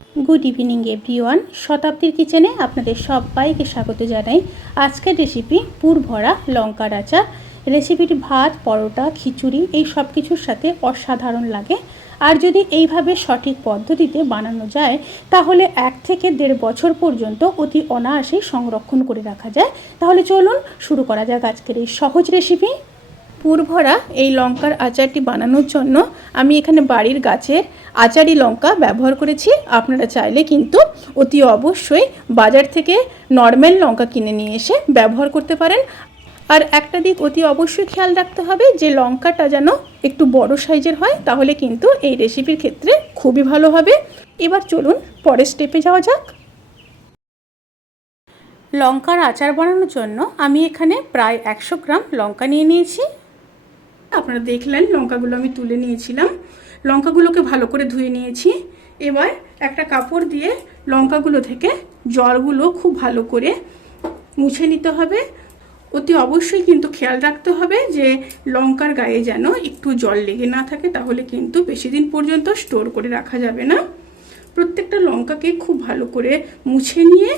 Good evening everyone. শতাব্দীর কিচেনে আপনাদের সবাইকে স্বাগত জানাই। আজকের রেসিপি পুর ভরা লঙ্কার আচার। রেসিপিটি ভাত, পরোটা, খিচুড়ি এই সব কিছুর সাথে অসাধারণ লাগে। আর যদি এইভাবে সঠিক পদ্ধতিতে বানানো যায় তাহলে 1 থেকে 1.5 বছর পর্যন্ত অতি অনায়াসেই সংরক্ষণ করে রাখা যায়। তাহলে চলুন শুরু করা যাক আজকের এই সহজ রেসিপি। পুর ভরা এই লঙ্কার আচারটি বানানোর জন্য আমি এখানে বাড়ির গাছের আচারি লঙ্কা ব্যবহার করেছি। আপনারা চাইলে কিন্তু অতি অবশ্যই বাজার থেকে নর্মাল লঙ্কা কিনে নিয়ে এসে ব্যবহার করতে পারেন। আর একটা দিক অতি অবশ্যই খেয়াল রাখতে হবে যে লঙ্কাটা যেন একটু বড় সাইজের হয়, তাহলে কিন্তু এই রেসিপির ক্ষেত্রে খুবই ভালো হবে। এবার চলুন পরের স্টেপে যাওয়া যাক। লঙ্কার আচার বানানোর জন্য আমি এখানে প্রায় 100 গ্রাম লঙ্কা নিয়ে নিয়েছি। আপনারা দেখলেন লঙ্কাগুলো আমি তুলে নিয়েছিলাম। লঙ্কাগুলোকে ভালো করে ধুয়ে নিয়েছি। এবার একটা কাপড় দিয়ে লঙ্কাগুলো থেকে জলগুলো খুব ভালো করে মুছে নিতে হবে। অতি অবশ্যই কিন্তু খেয়াল রাখতে হবে যে লঙ্কার গায়ে যেন একটু জল লেগে না থাকে, তাহলে কিন্তু বেশি দিন পর্যন্ত স্টোর করে রাখা যাবে না। প্রত্যেকটা লঙ্কাকে খুব ভালো করে মুছে নিয়ে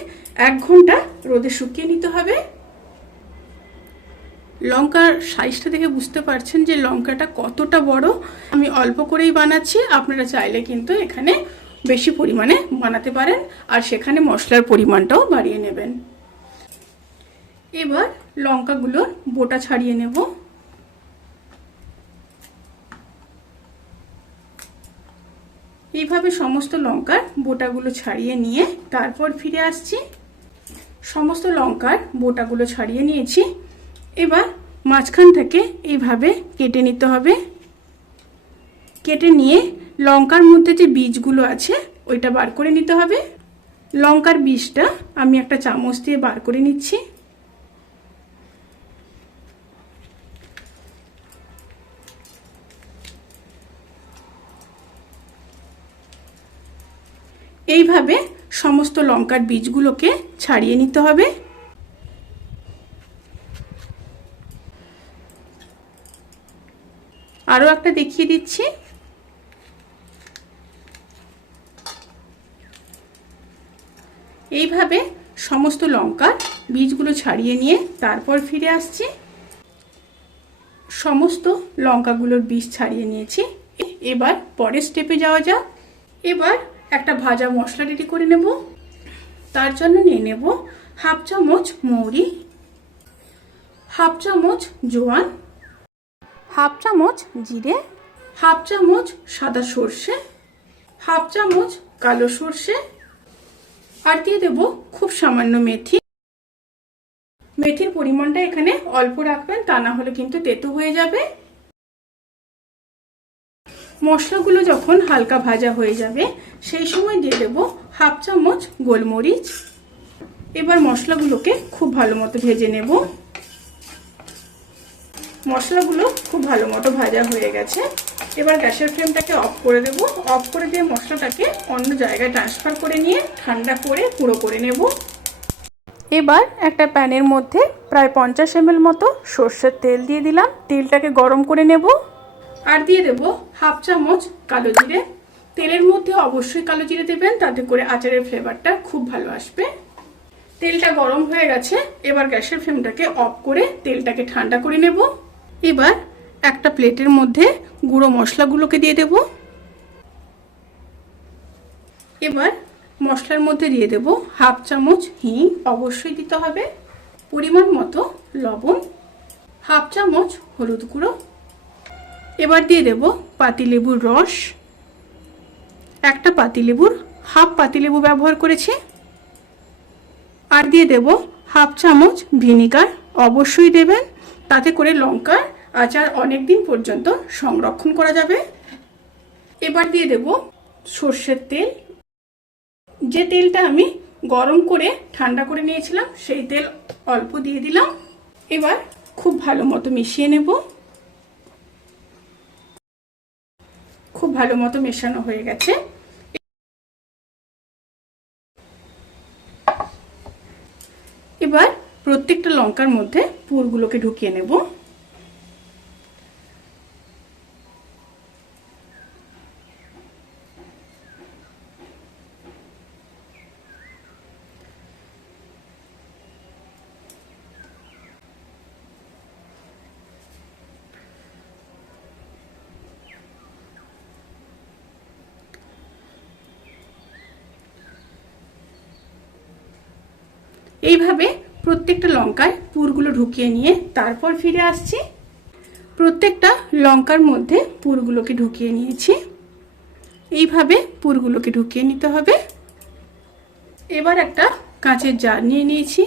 1 ঘন্টা রোদে শুকিয়ে নিতে হবে। লঙ্কার সাইজটা দেখে বুঝতে পারছেন যে লঙ্কাটা কতটা বড়। আমি অল্প করেই বানাচ্ছি, আপনারা চাইলে কিন্তু এখানে বেশি পরিমাণে বানাতে পারেন আর সেখানে মশলার পরিমাণটাও বাড়িয়ে নেবেন। এবার লঙ্কাগুলোর বোটা ছাড়িয়ে নেব। এইভাবে সমস্ত লঙ্কার বোটাগুলো ছাড়িয়ে নিয়ে তারপর ফিরে আসছি। সমস্ত লঙ্কার বোটাগুলো ছাড়িয়ে নিয়েছি। এবার মাঝখান থেকে এইভাবে কেটে নিতে হবে। কেটে নিয়ে লঙ্কার মধ্যে যে বীজগুলো আছে ওইটা বার করে নিতে হবে। লঙ্কার বীজটা আমি একটা চামচ দিয়ে বার করে নিচ্ছি। এইভাবে সমস্ত লঙ্কার বীজগুলোকে ছাড়িয়ে নিতে হবে। আরও একটা দেখিয়ে দিচ্ছি। এইভাবে সমস্ত লঙ্কার বীজগুলো ছাড়িয়ে নিয়ে তারপর ফিরে আসছি। সমস্ত লঙ্কাগুলোর বীজ ছাড়িয়ে নিয়েছি। এবার পরের স্টেপে যাওয়া যাক। এবার একটা ভাজা মশলা রেডি করে নেব। তার জন্য নিয়ে নেব 1/2 চামচ মৌরি, 1/2 চামচ জোয়ান, 1/2 চামচ জিরে, 1/2 চামচ সাদা সর্ষে, 1/2 চামচ কালো সর্ষে, আর দিয়ে দেব খুব সামান্য মেথি। মেথির পরিমাণটা এখানে অল্প রাখবেন, তা না হলে কিন্তু তেতো হয়ে যাবে। মশলাগুলো যখন হালকা ভাজা হয়ে যাবে সেই সময় দিয়ে দেব 1/2 চামচ গোলমরিচ। এবার মশলাগুলোকে খুব ভালো মতো ভেজে নেব। মশলাগুলো খুব ভালো মতো ভাজা হয়ে গেছে। এবার গ্যাসের ফ্লেমটাকে অফ করে দেব। অফ করে দিয়ে মশলাটাকে অন্য জায়গায় ট্রান্সফার করে নিয়ে ঠান্ডা করে গুঁড়ো করে নেব। এবার একটা প্যানের মধ্যে প্রায় 50 ml মতো সর্ষের তেল দিয়ে দিলাম। তেলটাকে গরম করে নেব। আর দিয়ে দেব 1/2 চামচ কালো জিরে। তেলের মধ্যে অবশ্যই কালো জিরে দেবেন, তাতে করে আচারের ফ্লেভারটা খুব ভালো আসবে। তেলটা গরম হয়ে গেছে। এবার গ্যাসের ফ্লেমটাকে অফ করে তেলটাকে ঠান্ডা করে নেব। এবার একটা প্লেটের মধ্যে গুঁড়ো মশলাগুলোকে দিয়ে দেব। এবার মশলার মধ্যে দিয়ে দেব 1/2 চামচ হিং, অবশ্যই দিতে হবে, পরিমাণ মতো লবণ, 1/2 চামচ হলুদ গুঁড়ো। এবার দিয়ে দেব পাতিলেবুর রস। একটা পাতিলেবুর 1/2 পাতিলেবু ব্যবহার করেছি। আর দিয়ে দেব 1/2 চামচ ভিনিগার, অবশ্যই দেবেন, তাতে করে লঙ্কার আচার অনেক দিন পর্যন্ত সংরক্ষণ করা যাবে। এবার দিয়ে দেব সর্ষের তেল। যে তেলটা আমি গরম করে ঠান্ডা করে নিয়েছিলাম সেই তেল অল্প দিয়ে দিলাম। এবার খুব ভালো মতো মিশিয়ে নেব। খুব ভালো মতো মেশানো হয়ে গেছে। এবার প্রত্যেকটা লঙ্কার মধ্যে পুরগুলোকে ঢুকিয়ে নেব। এইভাবে প্রত্যেকটা লঙ্কায় পুরগুলো ঢুকিয়ে নিয়ে তারপর ফিরে আসছি। প্রত্যেকটা লঙ্কার মধ্যে পুরগুলোকে ঢুকিয়ে নিয়েছি। এইভাবে পুরগুলোকে ঢুকিয়ে নিতে হবে। এবার একটা কাঁচের জার নিয়ে নিয়েছি।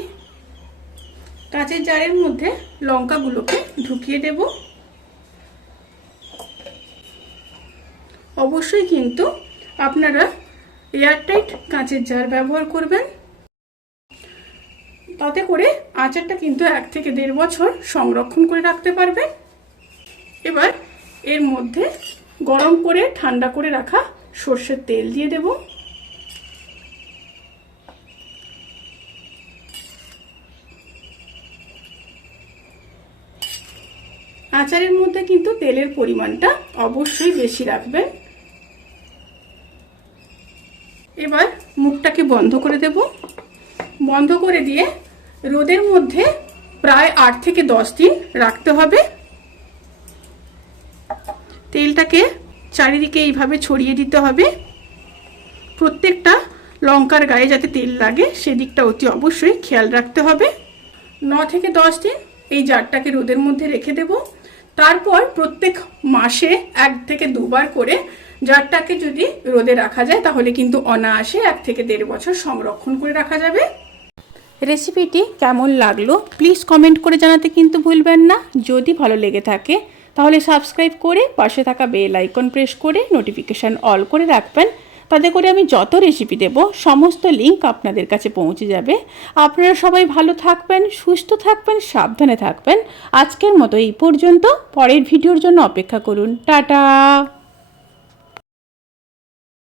কাঁচের জারের মধ্যে লঙ্কাগুলোকে ঢুকিয়ে দেব। অবশ্যই কিন্তু আপনারা এয়ারটাইট কাঁচের জার ব্যবহার করবেন, তাতে করে আচারটা কিন্তু 1 থেকে 1.5 বছর সংরক্ষণ করে রাখতে পারবেন। এবার এর মধ্যে গরম করে ঠান্ডা করে রাখা সর্ষের তেল দিয়ে দেব। আচারের মধ্যে কিন্তু তেলের পরিমাণটা অবশ্যই বেশি রাখবেন। এবার মুখটাকে বন্ধ করে দেব। বন্ধ করে দিয়ে রোদের মধ্যে প্রায় 8 থেকে 10 দিন রাখতে হবে। তেলটাকে চারিদিকে এইভাবে ছড়িয়ে দিতে হবে। প্রত্যেকটা লঙ্কার গায়ে যাতে তেল লাগে সেদিকটা অতি অবশ্যই খেয়াল রাখতে হবে। 9 থেকে 10 দিন এই জারটাকে রোদের মধ্যে রেখে দেব। তারপর প্রত্যেক মাসে 1 থেকে 2 বার করে জারটাকে যদি রোদে রাখা যায় তাহলে কিন্তু অনায়াসে 1 থেকে 1.5 বছর সংরক্ষণ করে রাখা যাবে। রেসিপিটি কেমন লাগলো প্লিজ কমেন্ট করে জানাতে কিন্তু ভুলবেন না। যদি ভালো লেগে থাকে তাহলে সাবস্ক্রাইব করে পাশে থাকা বেল আইকন প্রেস করে নোটিফিকেশান অল করে রাখবেন। তাতে করে আমি যত রেসিপি দেব সমস্ত লিংক আপনাদের কাছে পৌঁছে যাবে। আপনারা সবাই ভালো থাকবেন, সুস্থ থাকবেন, সাবধানে থাকবেন। আজকের মতো এই পর্যন্ত। পরের ভিডিওর জন্য অপেক্ষা করুন। টাটা।